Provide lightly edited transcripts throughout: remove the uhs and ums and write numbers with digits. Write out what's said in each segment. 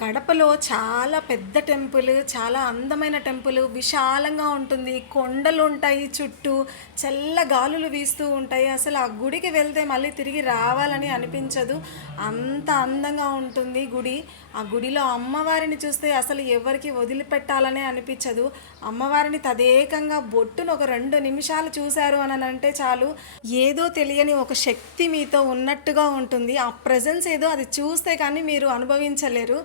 కడపలో చాలా పెద్ద టెంపుల్, చాలా అందమైన టెంపుల్, విశాలంగా ఉంటుంది. కొండలుంటాయి చుట్టూ, చల్ల గాలులు వీస్తూ ఉంటాయి. అసలు ఆ గుడికి వెళ్తే మళ్ళీ తిరిగి రావాలని అనిపించదు. అంత అందంగా ఉంటుంది గుడి. ఆ గుడిలో అమ్మవారిని చూస్తే అసలు ఎవరికి వదిలిపెట్టాలనే అనిపించదు. అమ్మవారిని తదేకంగా బొట్టును ఒక 2 నిమిషాలు చూశారు అని అంటే చాలు, ఏదో తెలియని ఒక శక్తి మీతో ఉన్నట్టుగా ఉంటుంది. ఆ ప్రెజెన్స్ ఏదో అది చూస్తే కానీ మీరు అనుభవించలేరు.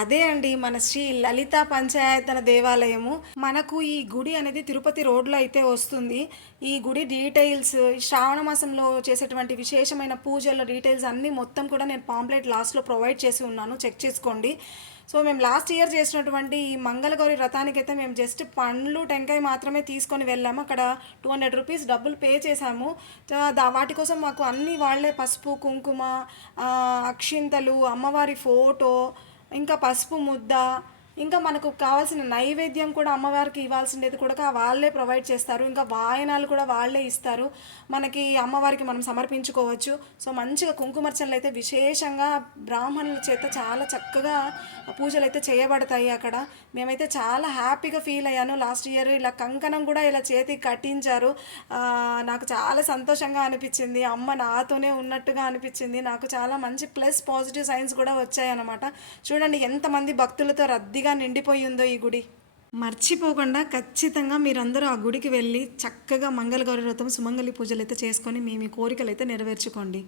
అదే అండి మన శ్రీ లలిత పంచాయతన దేవాలయము. మనకు ఈ గుడి అనేది తిరుపతి రోడ్లో అయితే వస్తుంది. ఈ గుడి డీటెయిల్స్, శ్రావణ మాసంలో చేసేటువంటి విశేషమైన పూజల డీటెయిల్స్ అన్నీ మొత్తం కూడా నేను పాంప్లెట్ లాస్ట్లో ప్రొవైడ్ చేసి ఉన్నాను, చెక్ చేసుకోండి. సో మేము లాస్ట్ ఇయర్ చేసినటువంటి ఈ మంగళగౌరి వ్రతానికైతే మేము జస్ట్ పండ్లు టెంకాయ మాత్రమే తీసుకొని వెళ్ళాము. అక్కడ 200 రూపీస్ డబ్బులు పే చేశాము. వాటి కోసం మాకు అన్నీ వాళ్ళే పసుపు కుంకుమ, అక్షింతలు, అమ్మవారి ఫోటో, ఇంకా పసుపు ముద్ద, ఇంకా మనకు కావాల్సిన నైవేద్యం కూడా అమ్మవారికి ఇవ్వాల్సిండేది కూడా వాళ్ళే ప్రొవైడ్ చేస్తారు. ఇంకా వాయనాలు కూడా వాళ్ళే ఇస్తారు మనకి, అమ్మవారికి మనం సమర్పించుకోవచ్చు. సో మంచిగా కుంకుమర్చనలు అయితే విశేషంగా బ్రాహ్మణుల చేత చాలా చక్కగా పూజలు అయితే చేయబడతాయి అక్కడ. మేమైతే చాలా హ్యాపీగా ఫీల్ అయ్యాను. లాస్ట్ ఇయర్ ఇలా కంకణం కూడా ఇలా చేతికి కట్టించారు. నాకు చాలా సంతోషంగా అనిపించింది. అమ్మ నాతోనే ఉన్నట్టుగా అనిపించింది. నాకు చాలా మంచి ప్లస్ పాజిటివ్ సైన్స్ కూడా వచ్చాయి అన్నమాట. చూడండి ఎంతమంది భక్తులతో రద్దీగా నిండిపోయి ఉందో ఈ గుడి. మర్చిపోకుండా ఖచ్చితంగా మీరందరూ ఆ గుడికి వెళ్ళి చక్కగా మంగళగౌరి వ్రతం, సుమంగళి పూజలు అయితే చేసుకొని మీ కోరికలు అయితే నెరవేర్చుకోండి.